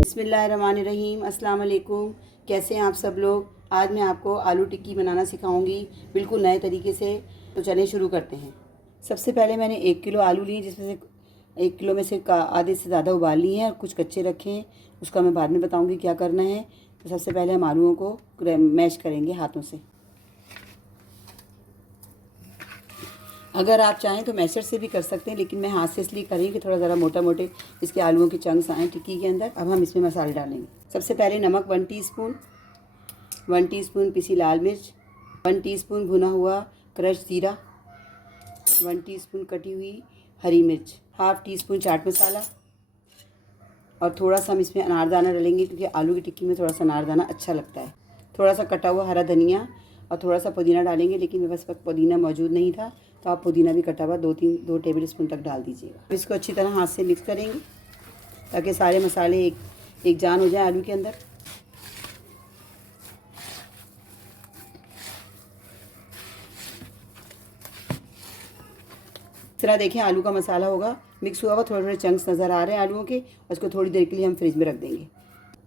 बिस्मिल्लाहिर्रहमानिर्रहीम। अस्सलाम वालेकुम। कैसे हैं आप सब लोग। आज मैं आपको आलू टिक्की बनाना सिखाऊंगी बिल्कुल नए तरीके से। तो चलें शुरू करते हैं। सबसे पहले मैंने 1 किलो आलू लिए, जिसमें से 1 किलो में से आधे से ज़्यादा उबाल लिए हैं और कुछ कच्चे रखे हैं। उसका मैं बाद में बताऊँगी क्या करना है। तो सबसे पहले हम आलूओं को मैश करेंगे हाथों से। अगर आप चाहें तो मैशर से भी कर सकते हैं, लेकिन मैं हाथ से इसलिए कर रही हूँ कि थोड़ा ज़रा मोटा मोटे इसके आलूओं के चंक्स आएँ टिक्की के अंदर। अब हम इसमें मसाले डालेंगे। सबसे पहले नमक 1 टीस्पून, 1 टीस्पून पिसी लाल मिर्च, 1 टीस्पून भुना हुआ क्रश ज़ीरा, 1 टीस्पून कटी हुई हरी मिर्च, हाफ़ टीस्पून चाट मसाला, और थोड़ा सा हम इसमें अनारदाना डालेंगे क्योंकि आलू की टिक्की में थोड़ा सा अनारदाना अच्छा लगता है। थोड़ा सा कटा हुआ हरा धनिया और थोड़ा सा पुदीना डालेंगे, लेकिन मेरे पास पुदीना मौजूद नहीं था, तो आप पुदीना भी कटा हुआ 2 टेबल स्पून तक डाल दीजिएगा। इसको अच्छी तरह हाथ से मिक्स करेंगे ताकि सारे मसाले एक जान हो जाए आलू के अंदर। इस तरह देखें आलू का मसाला होगा मिक्स हुआ हुआ, थोड़े थोड़े चंक्स नज़र आ रहे हैं आलूओं के, और इसको थोड़ी देर के लिए हम फ्रिज में रख देंगे।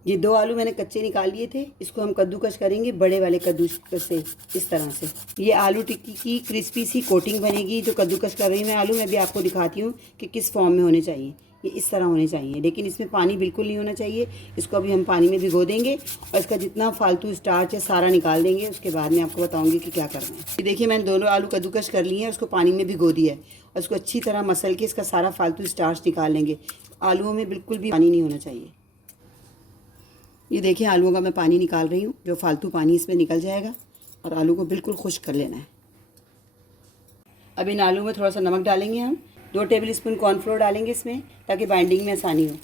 ये 2 आलू मैंने कच्चे निकाल लिए थे, इसको हम कद्दूकस करेंगे बड़े वाले कद्दूकस से, इस तरह से। ये आलू टिक्की की क्रिस्पी सी कोटिंग बनेगी। जो कद्दूकस कर रही हूँ मैं आलू, मैं भी आपको दिखाती हूँ कि किस फॉर्म में होने चाहिए। ये इस तरह होने चाहिए, लेकिन इसमें पानी बिल्कुल नहीं होना चाहिए। इसको अभी हम पानी में भिगो देंगे और इसका जितना फालतू स्टार्च है सारा निकाल देंगे। उसके बाद मैं आपको बताऊँगी कि क्या करना है। ये देखिए मैंने दोनों आलू कद्दूकस कर लिए हैं, उसको पानी में भिगो दिया है, और इसको अच्छी तरह मसल के इसका सारा फालतू स्टार्च निकाल लेंगे। आलूओं में बिल्कुल भी पानी नहीं होना चाहिए। ये देखिए आलूओं का मैं पानी निकाल रही हूँ, जो फालतू पानी इसमें निकल जाएगा, और आलू को बिल्कुल खुश्क कर लेना है। अब इन आलू में थोड़ा सा नमक डालेंगे हम, 2 टेबल स्पून कॉर्नफ्लोर डालेंगे इसमें ताकि बाइंडिंग में आसानी हो,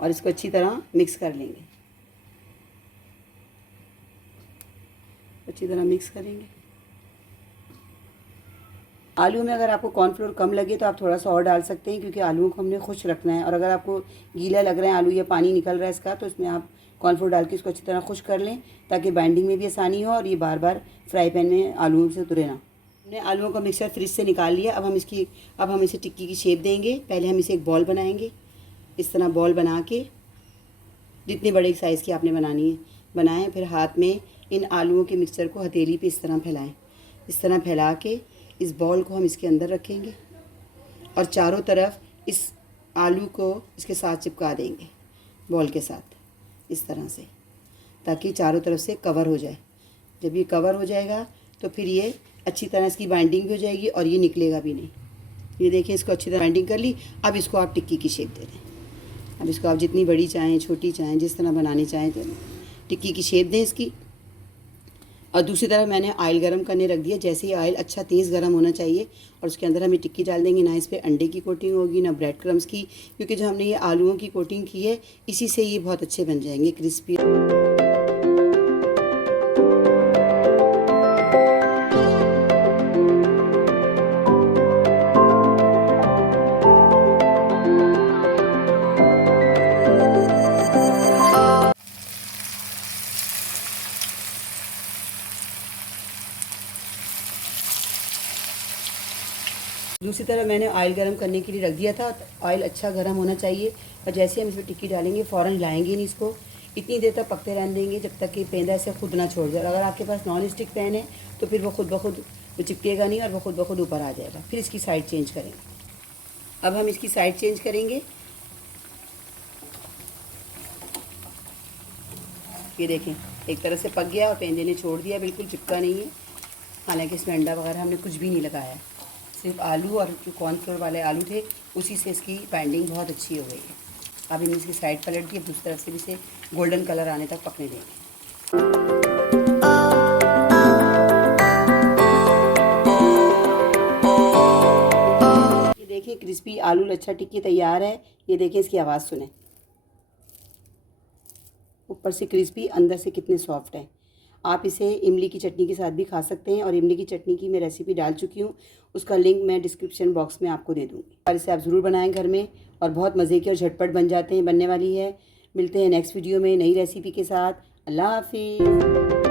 और इसको अच्छी तरह मिक्स कर लेंगे। अच्छी तरह मिक्स करेंगे। आलू में अगर आपको कॉर्नफ्लोर कम लगे तो आप थोड़ा सा और डाल सकते हैं, क्योंकि आलूओं को हमने खुश रखना है। और अगर आपको गीला लग रहा है आलू या पानी निकल रहा है इसका, तो इसमें आप कॉर्नफ्लोर डाल के इसको अच्छी तरह खुश कर लें ताकि बाइंडिंग में भी आसानी हो और ये बार बार फ्राई पैन में आलूओं से उतरे ना। हमने आलूओं का मिक्सचर फ्रिज से निकाल लिया। अब हम इसे टिक्की की शेप देंगे। पहले हम इसे एक बॉल बनाएंगे। इस तरह बॉल बना के, जितने बड़े साइज़ की आपने बनानी है बनाएं। फिर हाथ में इन आलूओं के मिक्सचर को हथेली पे इस तरह फैलाएं। इस तरह फैला के इस बॉल को हम इसके अंदर रखेंगे और चारों तरफ इस आलू को इसके साथ चिपका देंगे बॉल के साथ, इस तरह से, ताकि चारों तरफ से कवर हो जाए। जब ये कवर हो जाएगा तो फिर ये अच्छी तरह इसकी बाइंडिंग भी हो जाएगी और ये निकलेगा भी नहीं। ये देखिए इसको अच्छी तरह बाइंडिंग कर ली। अब इसको आप टिक्की की शेप दे दें। अब इसको आप जितनी बड़ी चाहें, छोटी चाहें, जिस तरह बनानी चाहें तो टिक्की की शेप दें इसकी। और दूसरी तरफ मैंने ऑयल गरम करने रख दिया। जैसे ही ऑयल अच्छा तेज़ गरम होना चाहिए, और उसके अंदर हम ये टिक्की डाल देंगे। ना इस पर अंडे की कोटिंग होगी, ना ब्रेड क्रम्स की, क्योंकि जो हमने ये आलूओं की कोटिंग की है इसी से ये बहुत अच्छे बन जाएंगे, क्रिस्पी। दूसरी तरफ मैंने ऑयल गरम करने के लिए रख दिया था। ऑयल अच्छा गरम होना चाहिए, और जैसे हम इसमें टिक्की डालेंगे फ़ौरन हिलाएंगे नहीं इसको। इतनी देर तक पकते रहने देंगे जब तक कि पेंदा ऐसे खुद ना छोड़ जाए। अगर आपके पास नॉन स्टिक पैन है तो फिर वो खुद ब खुद चिपकेगा नहीं और वो खुद ब खुद ऊपर आ जाएगा। फिर इसकी साइड चेंज करेंगे। अब हम इसकी साइड चेंज करेंगे। ये देखें एक तरह से पक गया और पेंदे ने छोड़ दिया, बिल्कुल चिपका नहीं है। हालांकि इसमें अंडा वगैरह हमने कुछ भी नहीं लगाया है, सिर्फ आलू और जो कॉर्नफ्लोर वाले आलू थे उसी से इसकी बाइंडिंग बहुत अच्छी हो गई है। अब हम इसकी साइड पलट दी। दूसरी तरफ से भी इसे गोल्डन कलर आने तक पकने देंगे। ये देखिए क्रिस्पी आलू लच्छा टिक्की तैयार है। ये देखिए इसकी आवाज़ सुने, ऊपर से क्रिस्पी, अंदर से कितने सॉफ्ट है। आप इसे इमली की चटनी के साथ भी खा सकते हैं, और इमली की चटनी की मैं रेसिपी डाल चुकी हूँ, उसका लिंक मैं डिस्क्रिप्शन बॉक्स में आपको दे दूँगी। और इसे आप ज़रूर बनाएं घर में, और बहुत मज़े के और झटपट बन जाते हैं, बनने वाली है। मिलते हैं नेक्स्ट वीडियो में नई रेसिपी के साथ। अल्लाह हाफिज़।